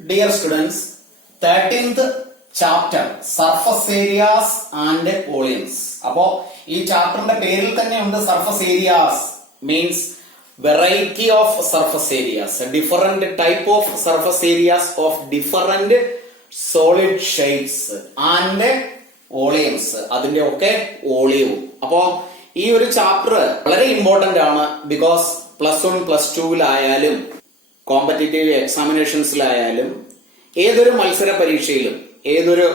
Dear students, 13th chapter surface areas and volumes. അപ്പോൾ ഈ ചാപ്റ്ററിന്റെ പേരിൽ തന്നെ ഉണ്ട് surface areas means variety of surface areas, different type of surface areas of different solid shapes and volumes. അതിന്റെ ഒക്കെ വോളിയവും. അപ്പോൾ ഈ ഒരു ചാപ്റ്റർ വളരെ ഇമ്പോർട്ടന്റ് ആണ് ബിക്കോസ് +1 +2 കോമ്പറ്റേറ്റീവ് എക്സാമിനേഷൻസിലായാലും ഏതൊരു മത്സര പരീക്ഷയിലും ഏതൊരു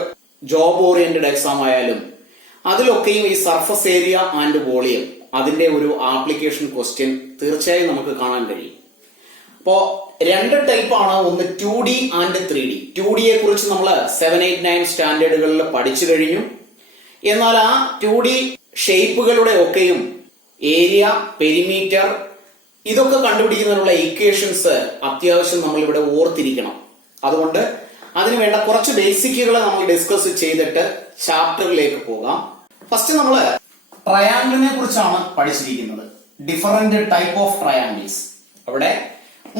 ജോബ് ഓറിയന്റഡ് എക്സാം ആയാലും അതിലൊക്കെയും ഈ സർഫസ് ഏരിയ ആൻഡ് വോളിയം അതിന്റെ ഒരു ആപ്ലിക്കേഷൻ ക്വസ്റ്റ്യൻ തീർച്ചയായും നമുക്ക് കാണാൻ കഴിയും. അപ്പോ രണ്ട് ടൈപ്പാണ്, ഒന്ന് 2D ആൻഡ് 3D. 2D യെ കുറിച്ച് നമ്മൾ 7, 8, 9 സ്റ്റാൻഡേർഡുകളിൽ പഠിച്ചു കഴിഞ്ഞു. എന്നാൽ ആ 2D ഷേപ്പുകളുടെ ഒക്കെയും ഏരിയ, പെരിമീറ്റർ ഇതൊക്കെ കണ്ടുപിടിക്കുന്നതിനുള്ള ഇക്വേഷൻസ് അത്യാവശ്യം നമ്മൾ ഇവിടെ ഓർത്തിരിക്കണം. അതുകൊണ്ട് അതിന് വേണ്ട കുറച്ച് ബേസിക്കുകൾ നമ്മൾ ഡിസ്കസ് ചെയ്തിട്ട് ചാപ്റ്ററിലേക്ക് പോകാം. ഫസ്റ്റ് നമ്മൾ ട്രയാങ്കിളിനെ കുറിച്ചാണ് പഠിച്ചിരിക്കുന്നത്. Different type of triangles. അവിടെ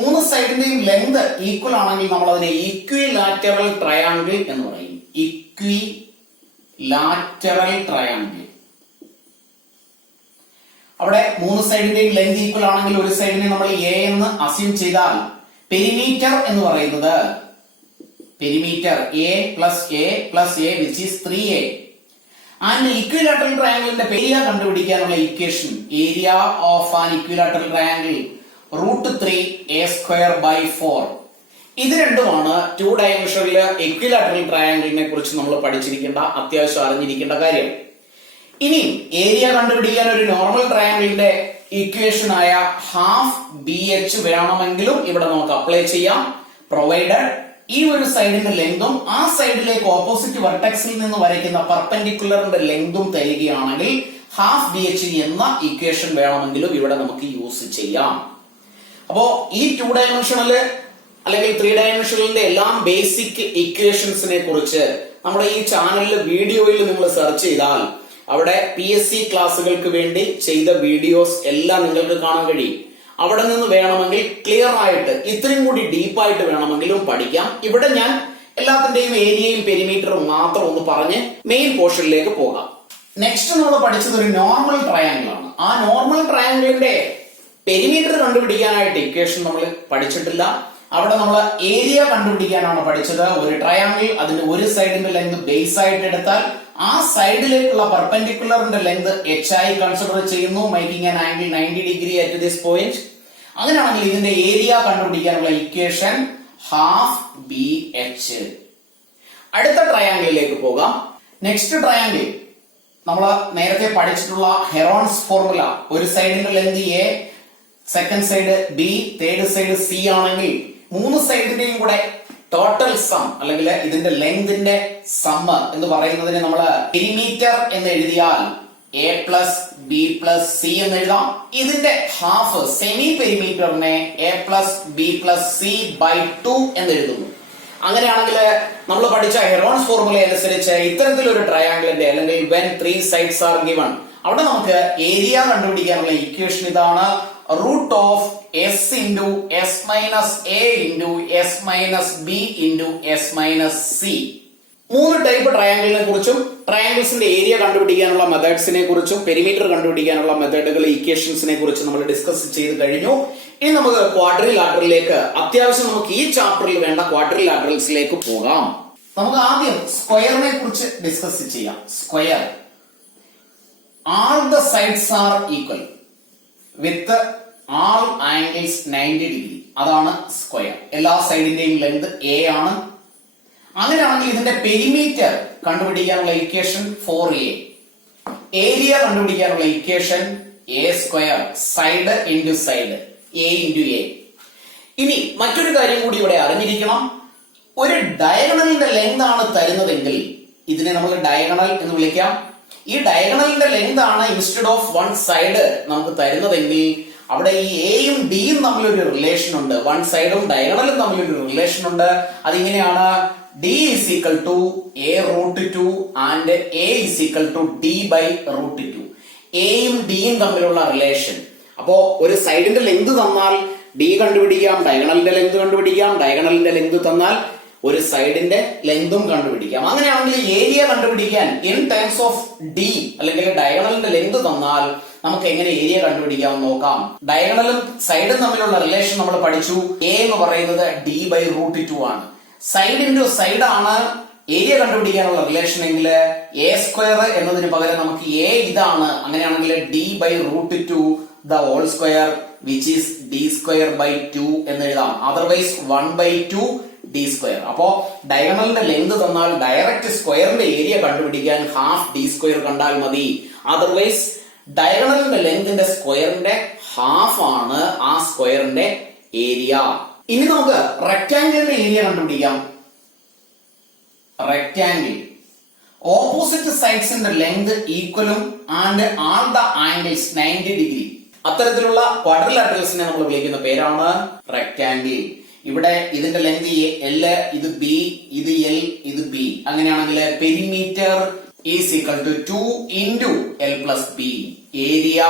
3 സൈഡിന്റെയും ലെങ്ത് ഈക്വൽ ആണെങ്കിൽ നമ്മൾ അതിനെ ഇക്വിലാറ്ററൽ ട്രയാങ്കിൾ എന്ന് പറയും. Equilateral triangle. അവിടെ 3 സൈഡിന്റെയും ലെങ്ത് ഈക്വൽ ആണെങ്കിൽ ഒരു സൈഡിനെ നമ്മൾ എ എന്ന് അസ്യൂം ചെയ്താൽ പെരിമീറ്റർ എന്ന് പറയുന്നത് perimeter a plus a which is 3a. And equilateral ട്രയാങ്കിളിന്റെ ഏരിയ കണ്ടുപിടിക്കാനുള്ള equation area of an equilateral triangle √3a²/4. ഇത് രണ്ടുമാണ് 2 ഡയമെൻഷനിലെ ഇക്വിലാറ്ററൽ ട്രയാങ്കിളിനെ കുറിച്ച് നമ്മൾ പഠിച്ചിരിക്കേണ്ട, അത്യാവശ്യം അറിഞ്ഞിരിക്കേണ്ട കാര്യം. ഇനി ഏരിയ കണ്ടുപിടിക്കാൻ ഒരു നോർമൽ ട്രയാങ്കിളിന്റെ ഇക്വേഷൻ ആയ ½ വേണമെങ്കിലും ഇവിടെ നമുക്ക് അപ്ലൈ ചെയ്യാം, പ്രൊവൈഡഡ് ഈ ഒരു സൈഡിന്റെ ലെങ്തും ആ സൈഡിലേക്ക് ഓപ്പോസിറ്റ് വെർട്ടെക്സിൽ നിന്ന് വരയ്ക്കുന്ന പെർപെൻഡിക്കുലറിന്റെ ലെങ്തും തരികയാണെങ്കിൽ ½ എന്ന ഇക്വേഷൻ വേണമെങ്കിലും ഇവിടെ നമുക്ക് യൂസ് ചെയ്യാം. അപ്പോ ഈ 2 ഡയമെൻഷനില് അല്ലെങ്കിൽ 3 ഡയമെൻഷനിന്റെ എല്ലാം ബേസിക് ഇക്വേഷൻസിനെ കുറിച്ച് നമ്മുടെ ഈ ചാനലിൽ വീഡിയോയിൽ നിങ്ങൾ സെർച്ച് ചെയ്താൽ അവിടെ PSC ക്ലാസ്സുകൾക്ക് വേണ്ടി ചെയ്ത വീഡിയോസ് എല്ലാം നിങ്ങൾക്ക് കാണാൻ കഴിയും. അവിടെ നിന്ന് വേണമെങ്കിൽ ക്ലിയർ ആയിട്ട് ഇത്രയും കൂടി ഡീപ്പായിട്ട് വേണമെങ്കിലും പഠിക്കാം. ഇവിടെ ഞാൻ എല്ലാത്തിന്റെയും ഏരിയയും പെരിമീറ്ററും മാത്രം ഒന്ന് പറഞ്ഞ് മെയിൻ പോർഷനിലേക്ക് പോകാം. നെക്സ്റ്റ് നമ്മൾ പഠിച്ചത് ഒരു നോർമൽ ട്രയാങ്കിൾ ആണ്. ആ നോർമൽ ട്രയാങ്കിളിന്റെ പെരിമീറ്റർ കണ്ടുപിടിക്കാനായിട്ട് ഇക്വേഷൻ നമ്മൾ പഠിച്ചിട്ടില്ല. അവിടെ നമ്മൾ ഏരിയ കണ്ടുപിടിക്കാനാണ് പഠിച്ചത്. ഒരു ട്രയാങ്കിൾ അതിന്റെ ഒരു സൈഡിന്റെ ലെങ്ത് ബേസ് ആയിട്ട് എടുത്താൽ ആ സൈഡിലേക്കുള്ള പെർപെൻഡിക്കുലറിന്റെ ലെങ്ത് h ആയി കൺസിഡർ ചെയ്യുന്നു, making an angle 90 degree at this point. അങ്ങനെയാണെങ്കിൽ ഇതിന്റെ ഏരിയ കണ്ടുപിടിക്കാനുള്ള ഇക്വേഷൻ ½ അടുത്ത ട്രയാങ്കിളിലേക്ക് പോകാം. നെക്സ്റ്റ് ട്രയാങ്കിൾ നമ്മൾ നേരത്തെ പഠിച്ചിട്ടുള്ള ഹെറോൺസ് ഫോർമുല. ഒരു സൈഡിന്റെ length a, second side b, third side c ആണെങ്കിൽ 3 സൈഡിന്റെയും കൂടെ ടോട്ടൽ സം അല്ലെങ്കിൽ ഇതിന്റെ ലെങ്തിന്റെ സം എന്ന് പറയുന്നതിന് നമ്മൾ പെരിമീറ്റർ എന്ന് എഴുതിയാൽ a + b + c എന്ന് എഴുതാം. ഇതിന്റെ half semi പെരിമീറ്ററിനെ a + b + c/2 എന്ന് എഴുതുന്നു. അങ്ങനെയാണെങ്കിൽ നമ്മൾ പഠിച്ച ഹെറോൺസ് ഫോർമുല അനുസരിച്ച് ഇത്തരത്തിലൊരു ട്രയാങ്കിളിന്റെ അല്ലെങ്കിൽ when 3 sides are given അവിടെ നമുക്ക് ഏരിയ കണ്ടുപിടിക്കാനുള്ള ഇക്വേഷൻ ഇതാണ്: √s × s - a × s - b × s - c. 3 type ട്രയാങ്കിളിനെ കുറിച്ചും ട്രയാങ്കിൾസിന്റെ ഏരിയ കണ്ടുപിടിക്കാനുള്ള മെത്തേഡ്സിനെ കുറിച്ചും പെരിമീറ്റർ കണ്ടുപിടിക്കാനുള്ള മെത്തേഡുകൾ, ഇക്വേഷൻസിനെ കുറിച്ച് നമ്മൾ ഡിസ്കസ് ചെയ്ത് കഴിഞ്ഞു. ഇനി നമുക്ക് ക്വാഡ്രിലാറ്ററലിലേക്ക്, അത്യാവശ്യം നമുക്ക് ഈ ചാപ്റ്ററിൽ വേണ്ട ക്വാഡ്രിലാറ്ററൽസിലേക്ക് പോകാം. നമുക്ക് ആദ്യം സ്ക്വയറിനെ കുറിച്ച് ഡിസ്കസ് ചെയ്യാം. Square, all the sides are equal with all angles 90 degree. അതാണ് സ്ക്വയർ. എല്ലാ സൈഡിന്റെയും ലെങ്ത് a ആണ്. അങ്ങനെയാണെങ്കിൽ ഇതിന്റെ പെരിമീറ്റർ കണ്ടുപിടിക്കാനുള്ള ഇക്വേഷൻ 4a, ഏരിയ കണ്ടുപിടിക്കാനുള്ള equation a², side into side a × a. ഇനി മറ്റൊരു കാര്യം കൂടി ഇവിടെ അറിഞ്ഞിരിക്കണം. ഒരു ഡയഗണലിന്റെ ലെങ്ത് ആണ് തരുന്നതെങ്കിൽ ഇതിനെ നമ്മൾ ഡയഗണൽ എന്ന് വിളിക്കാം. ഈ ഡയഗണലിന്റെ ലെങ്ത് ആണ് ഇൻസ്റ്റെഡ് ഓഫ് 1 സൈഡ് നമുക്ക് തരുന്നതെങ്കിൽ അവിടെ ഈ എയും ഡിയും തമ്മിലൊരു റിലേഷൻ ഉണ്ട്. 1 സൈഡും ഡയഗണലും തമ്മിലൊരു റിലേഷൻ ഉണ്ട്. അതിങ്ങനെയാണ്: d = a√2 and a = d/√2. എയും ഡിയും തമ്മിലുള്ള റിലേഷൻ. അപ്പോ ഒരു സൈഡിന്റെ ലെങ്ത് തന്നാൽ ഡി കണ്ടുപിടിക്കാം, ഡയഗണലിന്റെ ലെങ്ത് കണ്ടുപിടിക്കാം, ഡയഗണലിന്റെ ലെങ്ത് തന്നാൽ ഒരു സൈഡിന്റെ ലെങ്തും കണ്ടുപിടിക്കാം. അങ്ങനെയാണെങ്കിൽ ഏരിയ കണ്ടുപിടിക്കാൻ ഇൻ ടേംസ് ഓഫ് ഡി അല്ലെങ്കിൽ ഡയഗണലിന്റെ ലെങ്ത് തന്നാൽ നമുക്ക് എങ്ങനെ ഏരിയ കണ്ടുപിടിക്കാമെന്ന് നോക്കാം. ഡയഗണലും സൈഡും തമ്മിലുള്ള റിലേഷൻ നമ്മൾ പഠിച്ചു. എ എന്ന് പറയുന്നത് d/√2 ആണ്. സൈഡ് ഇൻറ്റു സൈഡ് ആണ് ഏരിയ കണ്ടുപിടിക്കാനുള്ള റിലേഷൻ എങ്കിൽ a² എന്നതിന് പകരം നമുക്ക് a ഇതാണ്. അങ്ങനെയാണെങ്കിൽ d/√2 the whole square which is d²/2 എന്ന് എഴുതാം. Otherwise 1/2 d². അപ്പോ ഡയഗണലിന്റെ ലെങ്ത് തന്നാൽ ഡയറക്റ്റ് സ്ക്വയറിന്റെ ഏരിയ കണ്ടുപിടിക്കാൻ ഹാഫ് d² കണ്ടാൽ മതി. അതർവൈസ് ഡയഗണലിന്റെ ലെങ്തിന്റെ സ്ക്വയറിന്റെ ഹാഫ് ആണ് ആ സ്ക്വയറിന്റെ ഏരിയ. ഇനി നമുക്ക് റെക്ടാംഗിളിന്റെ ഏരിയ കണ്ടുപിടിക്കാം. റെക്ടാംഗിൾ ഓപ്പോസിറ്റ് സൈഡ്സിന്റെ ലെങ്ത് ഈക്വലും and all the angles 90 degree. അത്തരത്തിലുള്ള ക്വാഡ്രിലാറ്ററൽസിനെ നമ്മൾ വിളിക്കുന്ന പേരാണ് റെക്ടാംഗിൾ. ഇവിടെ ഇതിന്റെ ലെങ്ത് L, ഇത് B, ഇത് L, ഇത് B. അങ്ങനെയാണെങ്കിൽ perimeter is equal to 2 into L plus B. Area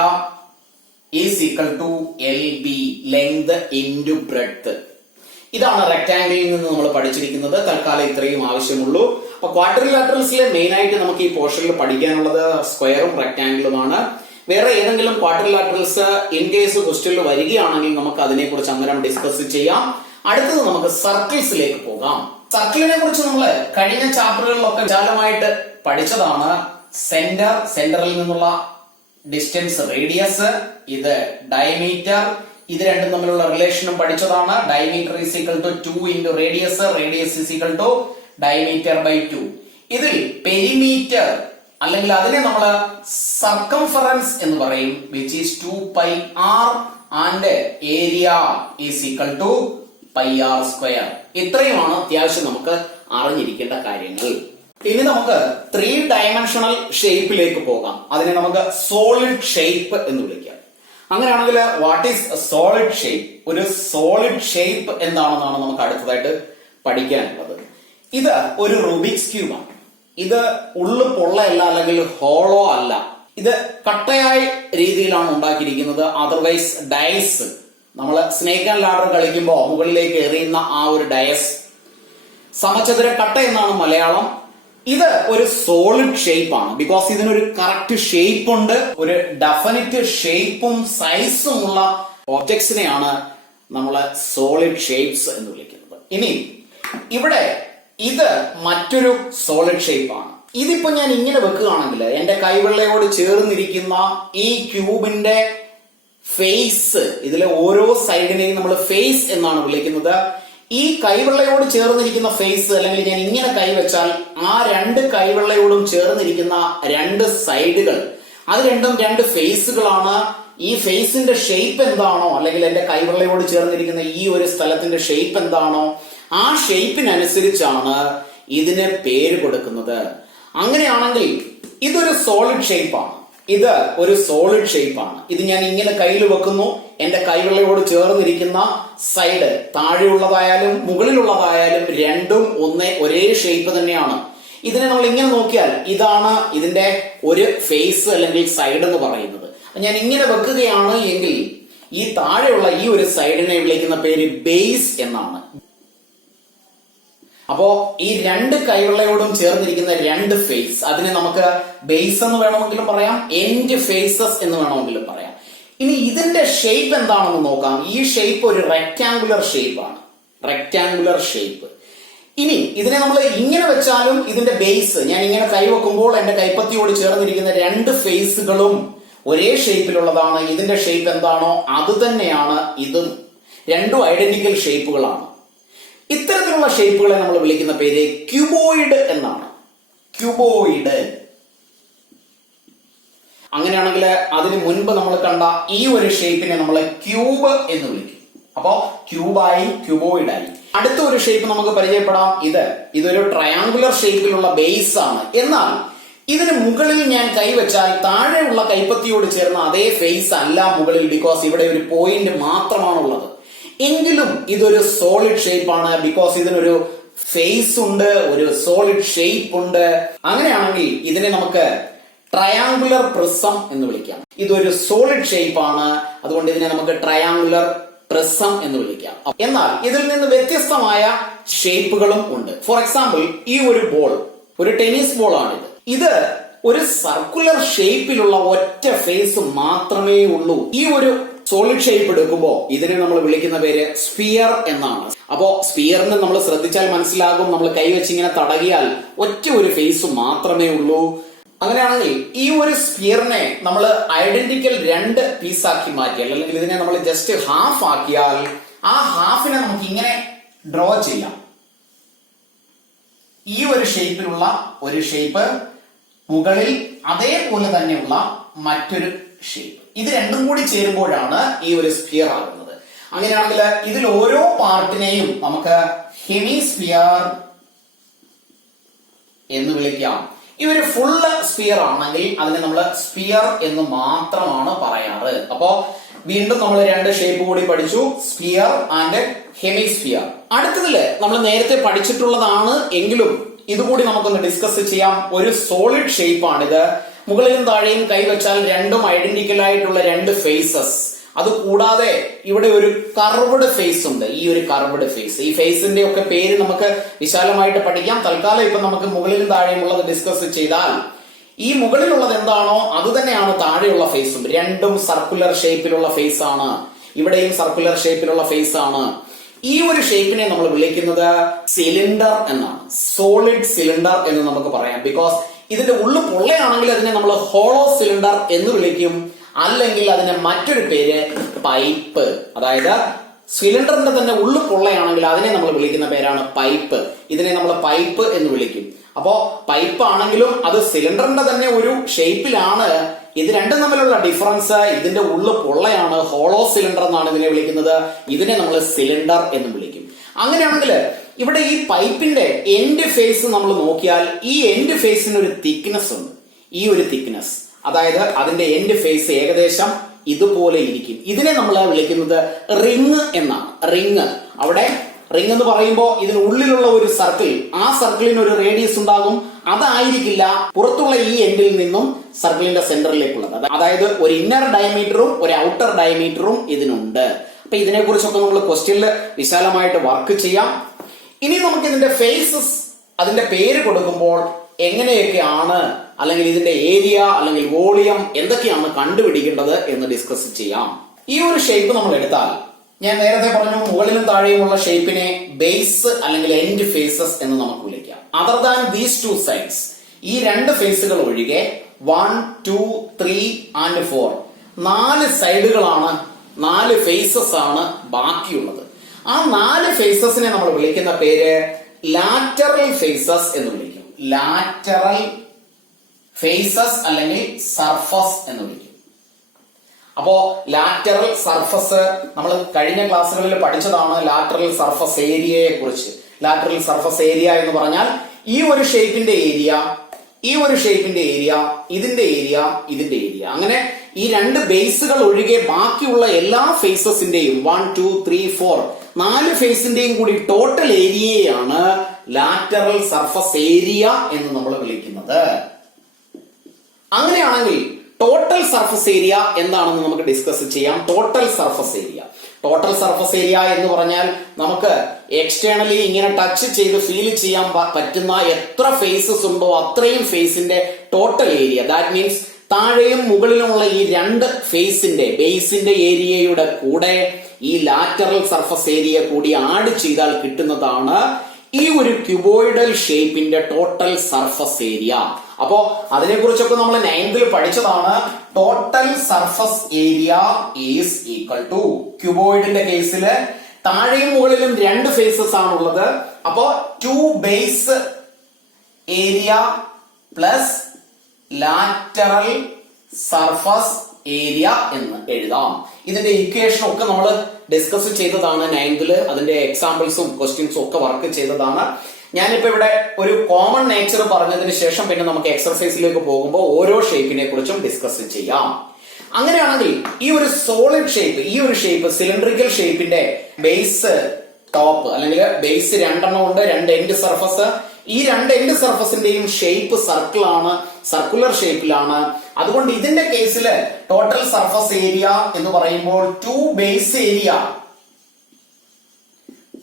is equal to LB, length into breadth. ഇതാണ് റെക്ടാംഗിളിൽ നിന്ന് നമ്മൾ പഠിച്ചിരിക്കുന്നത്. തൽക്കാലം ഇത്രയും ആവശ്യമുള്ളൂ. അപ്പൊ ക്വാഡ്രിലാറ്ററൽസിലെ മെയിൻ ആയിട്ട് നമുക്ക് ഈ പോർഷനിൽ പഠിക്കാനുള്ളത് സ്ക്വയറും റെക്ടാംഗിളുമാണ്. വേറെ ഏതെങ്കിലും ക്വാഡ്രിലാറ്ററൽസ് ഇൻ കേസ് ക്വസ്റ്റ്യനിൽ വരികയാണെങ്കിൽ നമുക്ക് അതിനെക്കുറിച്ച് അന്നേരം ഡിസ്കസ് ചെയ്യാം. അടുത്തത് നമുക്ക് സർക്കിൾസിലേക്ക് പോകാം. സർക്കിളിനെ കുറിച്ച് നമ്മൾ കഴിഞ്ഞ ചാപ്റ്ററുകളിലൊക്കെ വിശാലമായിട്ട് പഠിച്ചതാണ്. സെന്ററിൽ നിന്നുള്ള ഡിസ്റ്റൻസ് റേഡിയസ്, ഇത് ഡയമീറ്റർ, ഇത് രണ്ടും തമ്മിലുള്ള റിലേഷനും പഠിച്ചതാണ്. Diameter is equal to 2 into radius, radius is equal to diameter. ഇതിൽ പെരിമീറ്റർ അല്ലെങ്കിൽ അതിനെ നമ്മൾ സർക്കംഫറൻസ് എന്ന് പറയും, which is 2πr and area is equal to πr². ഇത്രയുമാണ് അത്യാവശ്യം നമുക്ക് അറിഞ്ഞിരിക്കേണ്ട കാര്യങ്ങൾ. ഇനി നമുക്ക് 3 ഡയമെൻഷണൽ ഷേപ്പിലേക്ക് പോകാം. അതിനെ നമുക്ക് സോളിഡ് ഷേപ്പ് എന്ന് വിളിക്കാം. അങ്ങനെയാണെങ്കിൽ വാട്ട് ഈസ് സോളിഡ് ഷേപ്പ്? ഒരു സോളിഡ് ഷേപ്പ് എന്താണെന്നാണ് നമുക്ക് അടുത്തതായിട്ട് പഠിക്കാനുള്ളത്. ഇത് ഒരു റുബിക്സ് ക്യൂബാണ്. ഇത് ഉള്ളു പൊള്ളയല്ല അല്ലെങ്കിൽ ഹോളോ അല്ല. ഇത് കട്ടയായ രീതിയിലാണ് ഉണ്ടാക്കിയിരിക്കുന്നത്. അതർവൈസ് ഡയസ്, നമ്മൾ സ്നേക്ക് ആൻഡ് ലാഡർ കളിക്കുമ്പോൾ മുകളിലേക്ക് എറിയുന്ന ആ ഒരു ഡയസ്, സമചതുര കട്ട എന്നാണ് മലയാളം. ഇത് ഒരു സോളിഡ് ഷേപ്പ് ആണ്. ബിക്കോസ് ഇതിനൊരു കറക്റ്റ് ഷേപ്പ് ഉണ്ട്. ഒരു ഡെഫിനിറ്റ് ഷേപ്പും സൈസും ഉള്ള ഒബ്ജക്ട്സിനെയാണ് നമ്മൾ സോളിഡ് ഷേപ്സ് എന്ന് വിളിക്കുന്നത്. ഇനി ഇവിടെ ഇത് മറ്റൊരു സോളിഡ് ഷേപ്പ് ആണ്. ഇതിപ്പോ ഞാൻ ഇങ്ങനെ വെക്കുകയാണെങ്കിൽ എന്റെ കൈവെള്ളയോട് ചേർന്നിരിക്കുന്ന ഈ ക്യൂബിന്റെ ഫേസ്, ഇതിലെ ഓരോ സൈഡിനെയും നമ്മൾ ഫേസ് എന്നാണ് വിളിക്കുന്നത്. ഈ കൈവെള്ളയോട് ചേർന്നിരിക്കുന്ന ഫേസ്, അല്ലെങ്കിൽ ഞാൻ ഇങ്ങനെ കൈവച്ചാൽ ആ രണ്ട് കൈവെള്ളയോടും ചേർന്നിരിക്കുന്ന രണ്ട് സൈഡുകൾ, അത് രണ്ടും രണ്ട് ഫേസുകളാണ്. ഈ ഫേസിന്റെ ഷേപ്പ് എന്താണോ, അല്ലെങ്കിൽ എന്റെ കൈവെള്ളയോട് ചേർന്നിരിക്കുന്ന ഈ ഒരു സ്ഥലത്തിന്റെ ഷേപ്പ് എന്താണോ, ആ ഷേപ്പിനനുസരിച്ചാണ് ഇതിന് പേര് കൊടുക്കുന്നത്. അങ്ങനെയാണെങ്കിൽ ഇതൊരു സോളിഡ് ഷേപ്പാണ്. ഇത് ഒരു സോളിഡ് ഷേപ്പാണ്. ഇത് ഞാൻ ഇങ്ങനെ കയ്യിൽ വെക്കുന്നു. എന്റെ കൈവെള്ളയോട് ചേർന്നിരിക്കുന്ന സൈഡ്, താഴെയുള്ളതായാലും മുകളിലുള്ളതായാലും രണ്ടും ഒരേ ഷേപ്പ് തന്നെയാണ്. ഇതിനെ നമ്മൾ ഇങ്ങനെ നോക്കിയാൽ ഇതാണ് ഇതിന്റെ ഒരു ഫേസ് അല്ലെങ്കിൽ സൈഡ് എന്ന് പറയുന്നത്. ഞാൻ ഇങ്ങനെ വെക്കുകയാണ് എങ്കിൽ ഈ താഴെയുള്ള ഈ ഒരു സൈഡിനെ വിളിക്കുന്ന പേര് ബേസ് എന്നാണ്. അപ്പോ ഈ രണ്ട് കൈവെള്ളയോടും ചേർന്നിരിക്കുന്ന രണ്ട് ഫേസ്, അതിനെ നമുക്ക് ബേസ് എന്ന് വേണമെങ്കിലും പറയാം, എൻഡ് ഫേസസ് എന്ന് വേണമെങ്കിലും പറയാം. ഇനി ഇതിന്റെ ഷേപ്പ് എന്താണെന്ന് നോക്കാം. ഈ ഷേപ്പ് ഒരു റെക്ടാങ്കുലർ ഷേപ്പ് ആണ്. Rectangular shape. ഇനി ഇതിനെ നമ്മൾ ഇങ്ങനെ വെച്ചാലും ഇതിന്റെ ബേസ്, ഞാൻ ഇങ്ങനെ കൈവെക്കുമ്പോൾ എന്റെ കൈപ്പത്തിയോട് ചേർന്നിരിക്കുന്ന രണ്ട് ഫേസുകളും ഒരേ ഷേപ്പിലുള്ളതാണ്. ഇതിന്റെ ഷേപ്പ് എന്താണോ അത് തന്നെയാണ് ഇതും. രണ്ടും ഐഡന്റിക്കൽ ഷേപ്പുകളാണ്. ഇത്തരത്തിലുള്ള ഷേപ്പുകളെ നമ്മൾ വിളിക്കുന്ന പേര് ക്യൂബോയിഡ് എന്നാണ്. ക്യൂബോയിഡ്. അങ്ങനെയാണെങ്കിൽ അതിന് മുൻപ് നമ്മൾ കണ്ട ഈ ഒരു ഷേപ്പിനെ നമ്മൾ ക്യൂബ് എന്ന് വിളിക്കും. അപ്പോ ക്യൂബായി, ക്യൂബോയിഡായി. അടുത്ത ഒരു ഷേപ്പ് നമുക്ക് പരിചയപ്പെടാം. ഇതൊരു ട്രയാങ്കുലർ ഷേപ്പിലുള്ള ബേസ് ആണ്. എന്നാൽ ഇതിന് മുകളിൽ ഞാൻ കൈവച്ചാൽ താഴെയുള്ള കൈപ്പത്തിയോട് ചേർന്ന അതേ ഫേസ് അല്ല മുകളിൽ. ബിക്കോസ് ഇവിടെ ഒരു പോയിന്റ് മാത്രമാണുള്ളത്. എങ്കിലും ഇതൊരു സോളിഡ് ഷേപ്പ് ആണ്. ബിക്കോസ് ഇതിനൊരു ഫേസ് ഉണ്ട്, ഒരു സോളിഡ് ഷേപ്പ് ഉണ്ട്. അങ്ങനെയാണെങ്കിൽ ഇതിനെ നമുക്ക് ട്രയാങ്കുലർ പ്രിസം എന്ന് വിളിക്കാം. ഇതൊരു സോളിഡ് ഷേപ്പ് ആണ്. അതുകൊണ്ട് ഇതിനെ നമുക്ക് ട്രയാങ്കുലർ പ്രിസം എന്ന് വിളിക്കാം. എന്നാൽ ഇതിൽ നിന്ന് വ്യത്യസ്തമായ ഷേപ്പുകളും ഉണ്ട്. ഫോർ എക്സാമ്പിൾ, ഈ ഒരു ബോൾ ഒരു ടെന്നീസ് ബോൾ ആണിത്. ഇത് ഒരു സർക്കുലർ ഷേപ്പിലുള്ള ഒറ്റ ഫേസ് മാത്രമേ ഉള്ളൂ. ഈ ഒരു സോളിഡ് ഷേപ്പ് എടുക്കുമ്പോൾ ഇതിനെ നമ്മൾ വിളിക്കുന്ന പേര് സ്ഫിയർ എന്നാണ്. അപ്പോ സ്ഫിയറിന് നമ്മൾ ശ്രദ്ധിച്ചാൽ മനസ്സിലാകും, നമ്മൾ കൈവച്ച് ഇങ്ങനെ തടകിയാൽ ഒറ്റ ഒരു ഫേസ് മാത്രമേ ഉള്ളൂ. അങ്ങനെയാണെങ്കിൽ ഈ ഒരു സ്ഫിയറിനെ നമ്മൾ ഐഡന്റിക്കൽ 2 പീസാക്കി മാറ്റിയാൽ, അല്ലെങ്കിൽ ഇതിനെ നമ്മൾ ജസ്റ്റ് ഹാഫ് ആക്കിയാൽ, ആ ഹാഫിനെ നമുക്ക് ഇങ്ങനെ ഡ്രോ ചെയ്യാം. ഈ ഒരു ഷേപ്പിലുള്ള ഒരു ഷേപ്പ്, മുകളിൽ അതേപോലെ തന്നെയുള്ള മറ്റൊരു ഷേപ്പ്, ഇത് രണ്ടും കൂടി ചേരുമ്പോഴാണ് ഈ ഒരു സ്ഫിയർ ആകുന്നത്. അങ്ങനെയാണെങ്കിൽ ഇതിൽ ഓരോ പാർട്ടിനെയും നമുക്ക് ഹെമിസ്ഫിയർ എന്ന് വിളിക്കാം. ഈ ഒരു ഫുള്ള് സ്ഫിയർ ആണെങ്കിൽ അതിനെ നമ്മൾ സ്ഫിയർ എന്ന് മാത്രമാണ് പറയാറ്. അപ്പോ വീണ്ടും നമ്മൾ 2 ഷേപ്പ് കൂടി പഠിച്ചു, സ്ഫിയർ ആൻഡ് ഹെമിസ്ഫിയർ. അടുത്തതില് നമ്മൾ നേരത്തെ പഠിച്ചിട്ടുള്ളതാണ് എങ്കിലും ഇതുകൂടി നമുക്കൊന്ന് ഡിസ്കസ് ചെയ്യാം. ഒരു സോളിഡ് ഷേപ്പ് ആണിത്. മുകളിലും താഴെയും കൈവച്ചാൽ രണ്ടും ഐഡന്റിക്കൽ ആയിട്ടുള്ള 2 ഫേസസ്. അത് കൂടാതെ ഇവിടെ ഒരു കർവ്ഡ് ഫേസ് ഉണ്ട്. ഈ ഒരു കർവ്ഡ് ഫേസ്, ഈ ഫേസിന്റെ ഒക്കെ പേര് നമുക്ക് വിശാലമായിട്ട് പഠിക്കാം. തൽക്കാലം ഇപ്പൊ നമുക്ക് മുകളിലും താഴെയും ഉള്ളത് ഡിസ്കസ് ചെയ്താൽ, ഈ മുകളിലുള്ളത് എന്താണോ അത് തന്നെയാണ് താഴെയുള്ള ഫേസും. രണ്ടും സർക്കുലർ ഷേപ്പിലുള്ള ഫേസ് ആണ്. ഇവിടെയും സർക്കുലർ ഷേപ്പിലുള്ള ഫേസ് ആണ്. ഈ ഒരു ഷേപ്പിനെ നമ്മൾ വിളിക്കുന്നത് സിലിണ്ടർ എന്നാണ്. സോളിഡ് സിലിണ്ടർ എന്ന് നമുക്ക് പറയാം. ബിക്കോസ് ഇതിന്റെ ഉള്ളു പൊള്ളയാണെങ്കിൽ അതിനെ നമ്മൾ ഹോളോ സിലിണ്ടർ എന്ന് വിളിക്കും. അല്ലെങ്കിൽ അതിന്റെ മറ്റൊരു പേര് പൈപ്പ്. അതായത് സിലിണ്ടറിന്റെ തന്നെ ഉള്ളു പൊള്ളയാണെങ്കിൽ അതിനെ നമ്മൾ വിളിക്കുന്ന പേരാണ് പൈപ്പ്. ഇതിനെ നമ്മൾ പൈപ്പ് എന്ന് വിളിക്കും. അപ്പോ പൈപ്പ് ആണെങ്കിലും അത് സിലിണ്ടറിന്റെ തന്നെ ഒരു ഷേപ്പിലാണ്. ഇത് രണ്ടും തമ്മിലുള്ള ഡിഫറൻസ്, ഇതിന്റെ ഉള്ളു പൊള്ളയാണ്, ഹോളോ സിലിണ്ടർ എന്നാണ് ഇതിനെ വിളിക്കുന്നത്. ഇതിനെ നമ്മൾ സിലിണ്ടർ എന്ന് വിളിക്കും. അങ്ങനെയാണെങ്കിൽ ഇവിടെ ഈ പൈപ്പിന്റെ എൻഡ് ഫേസ് നമ്മൾ നോക്കിയാൽ, ഈ എൻഡ് ഫേസിന് ഒരു തിക്നെസ് ഉണ്ട്. ഈ ഒരു തിക്നെസ്, അതായത് അതിന്റെ എൻഡ് ഫേസ് ഏകദേശം ഇതുപോലെ ഇരിക്കും. ഇതിനെ നമ്മൾ വിളിക്കുന്നത് റിങ് എന്നാണ്. റിങ്, അവിടെ റിങ് എന്ന് പറയുമ്പോൾ ഇതിനുള്ളിലുള്ള ഒരു സർക്കിൾ, ആ സർക്കിളിന് ഒരു റേഡിയസ് ഉണ്ടാകും. അതായിരിക്കില്ല പുറത്തുള്ള ഈ എൻഡിൽ നിന്നും സർക്കിളിന്റെ സെന്ററിലേക്കുള്ളത്. അതായത് ഒരു ഇന്നർ ഡയമീറ്ററും ഒരു ഔട്ടർ ഡയമീറ്ററും ഇതിനുണ്ട്. അപ്പൊ ഇതിനെ കുറിച്ചൊക്കെ നമ്മൾ ക്വസ്റ്റ്യനിൽ വിശാലമായിട്ട് വർക്ക് ചെയ്യാം. ഇനി നമുക്ക് ഇതിന്റെ ഫേസസ്, അതിന്റെ പേര് കൊടുക്കുമ്പോൾ എങ്ങനെയൊക്കെയാണ്, അല്ലെങ്കിൽ ഇതിന്റെ ഏരിയ അല്ലെങ്കിൽ വോളിയം എന്തൊക്കെയാണ് കണ്ടുപിടിക്കേണ്ടത് എന്ന് ഡിസ്കസ് ചെയ്യാം. ഈ ഒരു ഷേപ്പ് നമ്മൾ എടുത്താൽ, ഞാൻ നേരത്തെ പറഞ്ഞു മുകളിലും താഴെയുമുള്ള ഷേപ്പിനെ ബേസ് അല്ലെങ്കിൽ എൻഡ് ഫേസസ് എന്ന് നമുക്ക് വിളിക്കാം. അതർ ദാൻ ദീസ് 2 സൈഡ്സ്, ഈ 2 ഫേസുകൾ ഒഴികെ 1, 2, 3 ആൻഡ് 4 4 സൈഡുകളാണ്, 4 ഫേസസ് ആണ് ബാക്കിയുള്ളത്. ആ 4 ഫേസസിനെ നമ്മൾ വിളിക്കുന്ന പേര് ലാറ്ററൽ ഫേസസ് എന്ന് വിളിക്കും. ലാറ്ററൽ ഫേസസ് അല്ലെങ്കിൽ സർഫസ് എന്ന് വിളിക്കും. അപ്പോ ലാറ്ററൽ സർഫസ് നമ്മൾ കഴിഞ്ഞ ക്ലാസ്സുകളിൽ പഠിച്ചതാണ്. ലാറ്ററൽ സർഫസ് ഏരിയയെ കുറിച്ച്. ലാറ്ററൽ സർഫസ് ഏരിയ എന്ന് പറഞ്ഞാൽ ഈ ഒരു ഷേപ്പിന്റെ ഏരിയ, ഈ ഒരു ഷേപ്പിന്റെ ഏരിയ, ഇതിന്റെ ഏരിയ, ഇതിന്റെ ഏരിയ, അങ്ങനെ ഈ 2 ബേസുകൾ ഒഴികെ ബാക്കിയുള്ള എല്ലാ ഫേസസിന്റെയും 1, 2, 3, 4 4 ഫേസിന്റെയും കൂടി ടോട്ടൽ ഏരിയയാണ് ലാറ്ററൽ സർഫസ് ഏരിയ എന്ന് നമ്മൾ വിളിക്കുന്നത്. അങ്ങനെയാണെങ്കിൽ ടോട്ടൽ സർഫസ് ഏരിയ എന്താണെന്ന് നമുക്ക് ഡിസ്കസ് ചെയ്യാം. Total surface area, total surface area എന്ന് പറഞ്ഞാൽ നമുക്ക് എക്സ്റ്റേണലി ഇങ്ങനെ ടച്ച് ചെയ്ത് ഫീൽ ചെയ്യാൻ പറ്റുന്ന എത്ര ഫേസസ് ഉണ്ടോ അത്രയും ഫേസിന്റെ ടോട്ടൽ ഏരിയ. ദാറ്റ് മീൻസ് താഴെയും മുകളിലുമുള്ള ഈ 2 ഫേസിന്റെ ബേസിന്റെ ഏരിയയുടെ കൂടെ ഈ ലാറ്ററൽ സർഫസ് ഏരിയ കൂടി ആഡ് ചെയ്താൽ കിട്ടുന്നതാണ് ഈ ഒരു ക്യൂബോയിഡൽ ഷേപ്പിന്റെ ടോട്ടൽ സർഫസ് ഏരിയ. അപ്പോ അതിനെക്കുറിച്ചൊക്കെ നമ്മൾ 9th പഠിച്ചതാണ്. Total surface area is equal to, ക്യൂബോയിഡിന്റെ കേസില് താഴെയും മുകളിലും 2 ഫേസസ് ആണുള്ളത്. അപ്പോ 2 base area plus lateral surface area എന്ന് എഴുതാം. ഇതിന്റെ ഇക്വേഷൻ ഒക്കെ നമ്മൾ ഡിസ്കസ് ചെയ്തതാണ് 9th. അതിന്റെ എക്സാമ്പിൾസും ക്വസ്റ്റ്യൻസും ഒക്കെ വർക്ക് ചെയ്തതാണ്. ഞാനിപ്പോ ഇവിടെ ഒരു കോമൺ നേച്ചർ പറഞ്ഞതിന് ശേഷം പിന്നെ നമുക്ക് എക്സർസൈസിലേക്ക് പോകുമ്പോൾ ഓരോ ഷേപ്പിനെ കുറിച്ചും ഡിസ്കസ് ചെയ്യാം. അങ്ങനെയാണെങ്കിൽ ഈ ഒരു സോളിഡ് ഷേപ്പ്, ഈ ഒരു ഷേപ്പ് സിലിണ്ടറിക്കൽ ഷേപ്പിന്റെ ബേസ് ടോപ്പ് അല്ലെങ്കിൽ ബേസ് 2 ഉണ്ട്, 2 എൻഡ് സർഫസ്. ഈ 2 എൻഡ് സർഫസിന്റെയും ഷേപ്പ് സർക്കിൾ ആണ്, സർക്കുലർ ഷേപ്പിലാണ്. അതുകൊണ്ട് ഇതിന്റെ കേസില് ടോട്ടൽ സർഫസ് ഏരിയ എന്ന് പറയുമ്പോൾ 2 base area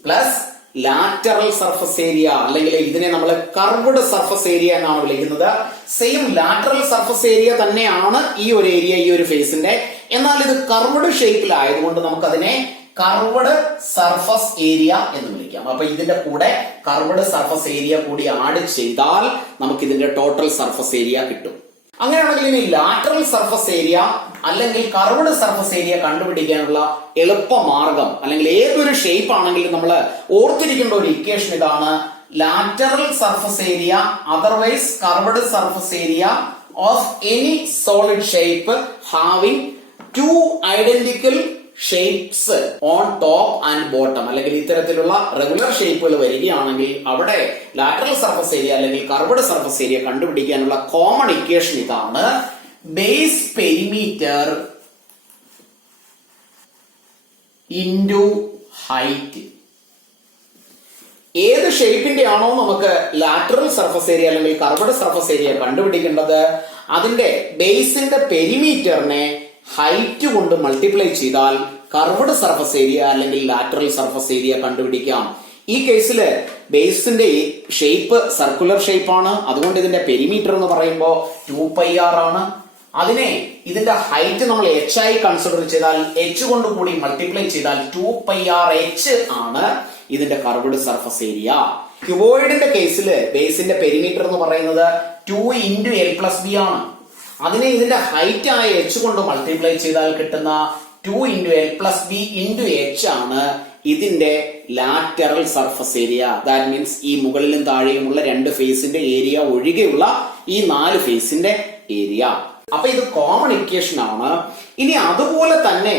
plus lateral surface area, അല്ലെങ്കിൽ ഇതിനെ നമ്മൾ കർവ്ഡ് സർഫസ് ഏരിയ എന്നാണ് വിളിക്കുന്നത്. സെയിം ലാറ്ററൽ സർഫസ് ഏരിയ തന്നെയാണ് ഈ ഒരു ഏരിയ, ഈ ഒരു ഫേസിന്റെ. എന്നാൽ ഇത് കർവ്ഡ് ഷേപ്പിലായതുകൊണ്ട് നമുക്കതിനെ കർവ്ഡ് സർഫസ് ഏരിയ എന്ന് വിളിക്കാം. അപ്പൊ ഇതിന്റെ കൂടെ കർവ്ഡ് സർഫസ് ഏരിയ കൂടി ആഡ് ചെയ്താൽ നമുക്ക് ഇതിന്റെ ടോട്ടൽ സർഫസ് ഏരിയ കിട്ടും. അങ്ങനെയാണെങ്കിൽ ഇനി ലാറ്ററൽ സർഫസ് ഏരിയ അല്ലെങ്കിൽ കർവ്ഡ് സർഫസ് ഏരിയ കണ്ടുപിടിക്കാനുള്ള എളുപ്പമാർഗം, അല്ലെങ്കിൽ ഏതൊരു ഷേപ്പ് ആണെങ്കിലും നമ്മൾ ഓർത്തിരിക്കേണ്ട ഒരു ഇക്വേഷൻ ഇതാണ്: lateral surface area otherwise curved surface area of any solid shape having two identical shapes on top and bottom. അല്ലെങ്കിൽ ഇത്തരത്തിലുള്ള റെഗുലർ ഷേപ്പുകൾ വരികയാണെങ്കിൽ അവിടെ ലാറ്ററൽ സർഫസ് ഏരിയ അല്ലെങ്കിൽ കർവ്ഡ് സർഫസ് ഏരിയ കണ്ടുപിടിക്കാനുള്ള കോമൺ ഇക്വേഷൻ ഇതാണ്: ബേസ് പെരിമീറ്റർ ഇൻറ്റു ഹൈറ്റ്. ഏത് ഷേപ്പിന്റെ ആണോ നമുക്ക് ലാറ്ററൽ സർഫസ് ഏരിയ അല്ലെങ്കിൽ കർവ്ഡ് സർഫസ് ഏരിയ കണ്ടുപിടിക്കേണ്ടത്, അതിന്റെ ബേസിന്റെ പെരിമീറ്ററിനെ ഹൈറ്റ് കൊണ്ട് മൾട്ടിപ്ലൈ ചെയ്താൽ കർവ്ഡ് സർഫസ് ഏരിയ അല്ലെങ്കിൽ ലാറ്ററൽ സർഫസ് ഏരിയ കണ്ടുപിടിക്കാം. ഈ കേസില് ബേസിന്റെ ഷേപ്പ് സർക്കുലർ ഷേപ്പ് ആണ്, അതുകൊണ്ട് ഇതിന്റെ പെരിമീറ്റർ എന്ന് പറയുമ്പോൾ 2πr ആണ്. അതിനെ ഇതിന്റെ ഹൈറ്റ് നമ്മൾ h ആയി കൺസിഡർ ചെയ്താൽ h കൊണ്ട് കൂടി മൾട്ടിപ്ലൈ ചെയ്താൽ 2πrh ആണ് ഇതിന്റെ കർവ്ഡ് സർഫസ് ഏരിയ. ക്യൂബോയിഡിന്റെ കേസിൽ ബേസിന്റെ പെരിമീറ്റർ എന്ന് പറയുന്നത് 2 × l+b ആണ്. അതിനെ ഇതിന്റെ ഹൈറ്റ് ആയ h കൊണ്ട് മൾട്ടിപ്ലൈ ചെയ്താൽ കിട്ടുന്ന 2 × l+b × h ആണ് ഇതിന്റെ lateral surface area. That means ഈ മുകളിലും താഴെയുമുള്ള രണ്ട് ഫേസിന്റെ ഏരിയ ഒഴികെയുള്ള ഈ 4 ഫേസിന്റെ ഏരിയ. അപ്പൊ ഇത് കോമൺ ഇക്വേഷൻ ആണ്. ഇനി അതുപോലെ തന്നെ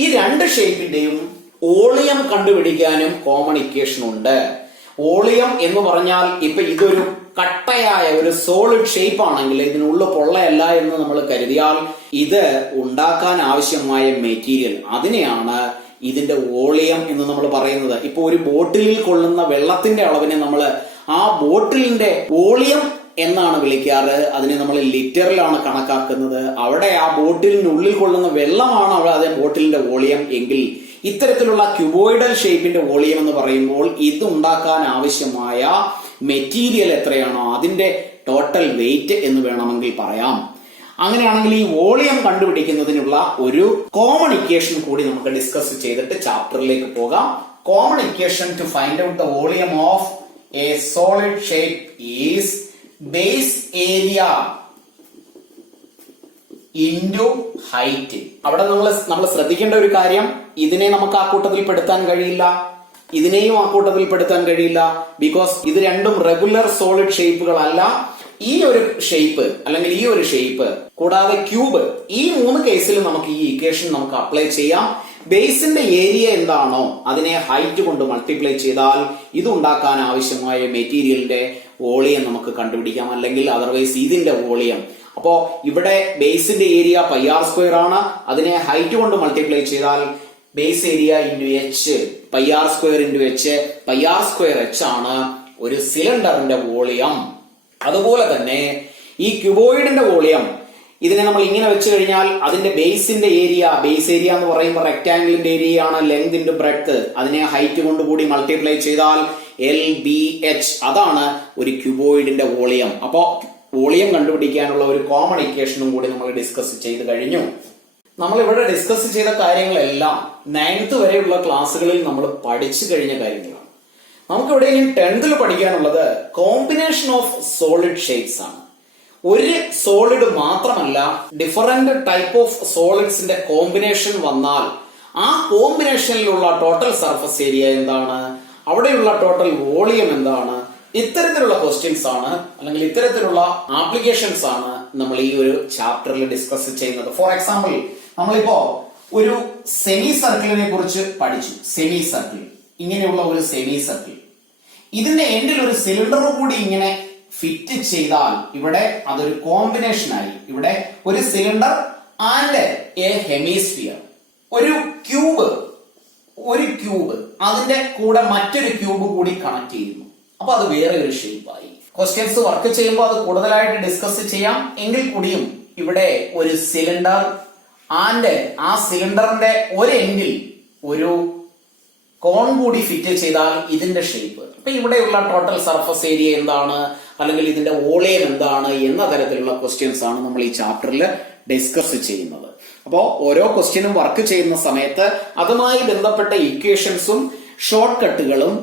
ഈ രണ്ട് ഷേപ്പിന്റെയും വോളിയം കണ്ടുപിടിക്കാനും കോമൺ ഇക്വേഷൻ ഉണ്ട്. വോളിയം എന്ന് പറഞ്ഞാൽ ഇപ്പൊ ഇതൊരു കട്ടയായ ഒരു സോളിഡ് ഷേപ്പ് ആണെങ്കിൽ ഇതിനുള്ള പൊള്ളയല്ല എന്ന് നമ്മൾ കരുതിയാൽ ഇത് ഉണ്ടാക്കാൻ ആവശ്യമായ മെറ്റീരിയൽ, അതിനെയാണ് ഇതിന്റെ വോളിയം എന്ന് നമ്മൾ പറയുന്നത്. ഇപ്പൊ ഒരു ബോട്ടിലിൽ കൊള്ളുന്ന വെള്ളത്തിന്റെ അളവിനെ നമ്മൾ ആ ബോട്ടിലിന്റെ വോളിയം എന്നാണ് വിളിക്കാറ്. അതിനെ നമ്മൾ ലിറ്ററിലാണ് കണക്കാക്കുന്നത്. അവിടെ ആ ബോട്ടിലിനുള്ളിൽ കൊള്ളുന്ന വെള്ളമാണ് അവിടെ അതേ ബോട്ടിലിന്റെ വോളിയം എങ്കിൽ ഇത്തരത്തിലുള്ള ക്യൂബോയിഡൽ ഷേപ്പിന്റെ വോളിയം എന്ന് പറയുമ്പോൾ ഇത് ഉണ്ടാക്കാൻ ആവശ്യമായ മെറ്റീരിയൽ എത്രയാണോ അതിന്റെ ടോട്ടൽ വെയിറ്റ് എന്ന് വേണമെങ്കിൽ പറയാം. അങ്ങനെയാണെങ്കിൽ ഈ വോളിയം കണ്ടുപിടിക്കുന്നതിനുള്ള ഒരു കോമൺ ഇക്വേഷൻ കൂടി നമുക്ക് ഡിസ്കസ് ചെയ്തിട്ട് ചാപ്റ്ററിലേക്ക് പോകാം. Common equation two find out the volume of A solid shape is base area into height. അവിടെ നമ്മൾ ശ്രദ്ധിക്കേണ്ട ഒരു കാര്യം, ഇതിനെ നമുക്ക് ആ കൂട്ടത്തിൽ പെടുത്താൻ കഴിയില്ല, ഇതിനെയും ആ കൂട്ടത്തിൽ പെടുത്താൻ കഴിയില്ല. ബിക്കോസ് ഇത് രണ്ടും റെഗുലർ സോളിഡ് ഷേപ്പുകളല്ല. ഈ ഒരു ഷേപ്പ് അല്ലെങ്കിൽ ഈ ഒരു ഷേപ്പ് കൂടാതെ ക്യൂബ്, ഈ 3 കേസിലും നമുക്ക് ഈ ഇക്വേഷൻ നമുക്ക് അപ്ലൈ ചെയ്യാം. ബേസിന്റെ ഏരിയ എന്താണോ അതിനെ ഹൈറ്റ് കൊണ്ട് മൾട്ടിപ്ലൈ ചെയ്താൽ ഇത് ഉണ്ടാക്കാൻ ആവശ്യമായ മെറ്റീരിയലിന്റെ വോളിയം നമുക്ക് കണ്ടുപിടിക്കാം, അല്ലെങ്കിൽ അതർവൈസ് ഇതിന്റെ വോളിയം. അപ്പോ ഇവിടെ ബേസിന്റെ ഏരിയ πr² ആണ്. അതിനെ ഹൈറ്റ് കൊണ്ട് മൾട്ടിപ്ലൈ ചെയ്താൽ base area into h, πr² into h, πr²h ആണ് ഒരു സിലിണ്ടറിന്റെ വോളിയം. അതുപോലെ തന്നെ ഈ ക്യൂബോയിഡിന്റെ വോളിയം ഇതിനെ നമ്മൾ ഇങ്ങനെ വെച്ച് കഴിഞ്ഞാൽ അതിന്റെ ബേസിന്റെ ഏരിയ, ബേസ് ഏരിയ എന്ന് പറയുമ്പോൾ റെക്ടാംഗിളിന്റെ ഏരിയ ആണ് ലെങ്ത് ഇൻറ്റു ബ്രെഡ്ത്ത്. അതിനെ ഹൈറ്റ് കൊണ്ട് കൂടി മൾട്ടിപ്ലൈ ചെയ്താൽ LBH, അതാണ് ഒരു ക്യൂബോയിഡിന്റെ വോളിയം. അപ്പോ വോളിയം കണ്ടുപിടിക്കാനുള്ള ഒരു കോമൺ ഇക്വേഷനും കൂടി നമ്മൾ ഡിസ്കസ് ചെയ്ത് കഴിഞ്ഞു. നമ്മൾ ഇവിടെ ഡിസ്കസ് ചെയ്ത കാര്യങ്ങളെല്ലാം 9th വരെയുള്ള ക്ലാസ്സുകളിൽ നമ്മൾ പഠിച്ചു കഴിഞ്ഞ കാര്യങ്ങളാണ്. നമുക്കിവിടെ ഇനി 10th പഠിക്കാനുള്ളത് കോമ്പിനേഷൻ ഓഫ് സോളിഡ് ഷേപ്സ് ആണ്. ഒരു സോളിഡ് മാത്രമല്ല, ഡിഫറെന്റ് ടൈപ്പ് ഓഫ് സോളിഡ്സിന്റെ കോമ്പിനേഷൻ വന്നാൽ ആ കോമ്പിനേഷനിലുള്ള ടോട്ടൽ സർഫസ് ഏരിയ എന്താണ്, അവിടെയുള്ള ടോട്ടൽ വോളിയം എന്താണ്, ഇത്തരത്തിലുള്ള ക്വസ്റ്റ്യൻസ് ആണ് അല്ലെങ്കിൽ ഇത്തരത്തിലുള്ള ആപ്ലിക്കേഷൻസ് ആണ് നമ്മൾ ഈ ഒരു ചാപ്റ്ററിൽ ഡിസ്കസ് ചെയ്യുന്നത്. ഫോർ എക്സാമ്പിൾ, നമ്മളിപ്പോ ഒരു സെമി സർക്കിളിനെ കുറിച്ച് പഠിച്ചു. സെമി സർക്കിൾ, ഇങ്ങനെയുള്ള ഒരു സെമി സർക്കിൾ, ഇതിന്റെ എൻഡിൽ ഒരു സിലിണ്ടർ കൂടി ഇങ്ങനെ ഫിറ്റ് ചെയ്താൽ ഇവിടെ അതൊരു കോമ്പിനേഷൻ ആയി. ഇവിടെ ഒരു സിലിണ്ടർ ആൻഡ് എ ഹെമിസ്ഫിയർ, ഒരു ക്യൂബ് അതിന്റെ കൂടെ മറ്റൊരു ക്യൂബ് കൂടി കണക്ട് ചെയ്യുന്നു. അപ്പൊ അത് വേറെ ഒരു ഷേപ്പായി. ക്വസ്റ്റ്യൻസ് വർക്ക് ചെയ്യുമ്പോൾ അത് കൂടുതലായിട്ട് ഡിസ്കസ് ചെയ്യാം. എങ്കിൽ കൂടിയും ഇവിടെ ഒരു സിലിണ്ടർ ആൻഡ് ആ സിലിണ്ടറിന്റെ ഒരു എൻഡിൽ ഒരു കോൺ കൂടി ഫിറ്റ് ചെയ്താൽ ഇതിന്റെ ഷേപ്പ്. അപ്പൊ ഇവിടെയുള്ള ടോട്ടൽ സർഫസ് ഏരിയ എന്താണ്, അല്ലെങ്കിൽ ഇതിന്റെ വോളിയം എന്താണ് എന്ന തരത്തിലുള്ള ക്വസ്റ്റ്യൻസ് ആണ് നമ്മൾ ഈ ചാപ്റ്ററിൽ ഡിസ്കസ് ചെയ്യുന്നത്. അപ്പോൾ ഓരോ ക്വസ്റ്റ്യനും വർക്ക് ചെയ്യുന്ന സമയത്ത് അതുമായി ബന്ധപ്പെട്ട ഇക്വേഷൻസും ഷോർട്ട് കട്ടുകളും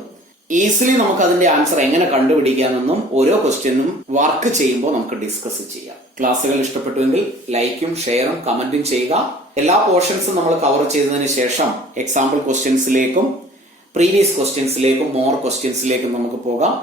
ഈസിലി നമുക്ക് അതിന്റെ ആൻസർ എങ്ങനെ കണ്ടുപിടിക്കാമെന്നും ഓരോ ക്വസ്റ്റ്യനും വർക്ക് ചെയ്യുമ്പോൾ നമുക്ക് ഡിസ്കസ് ചെയ്യാം. ക്ലാസ്സുകൾ ഇഷ്ടപ്പെട്ടുവെങ്കിൽ ലൈക്കും ഷെയറും കമന്റും ചെയ്യുക. എല്ലാ പോർഷൻസും നമ്മൾ കവർ ചെയ്തതിനു ശേഷം എക്സാമ്പിൾ ക്വസ്റ്റ്യൻസിലേക്കും പ്രീവിയസ് ക്വസ്റ്റ്യൻസിലേക്കും മോർ ക്വസ്റ്റ്യൻസിലേക്കും നമുക്ക് പോകാം.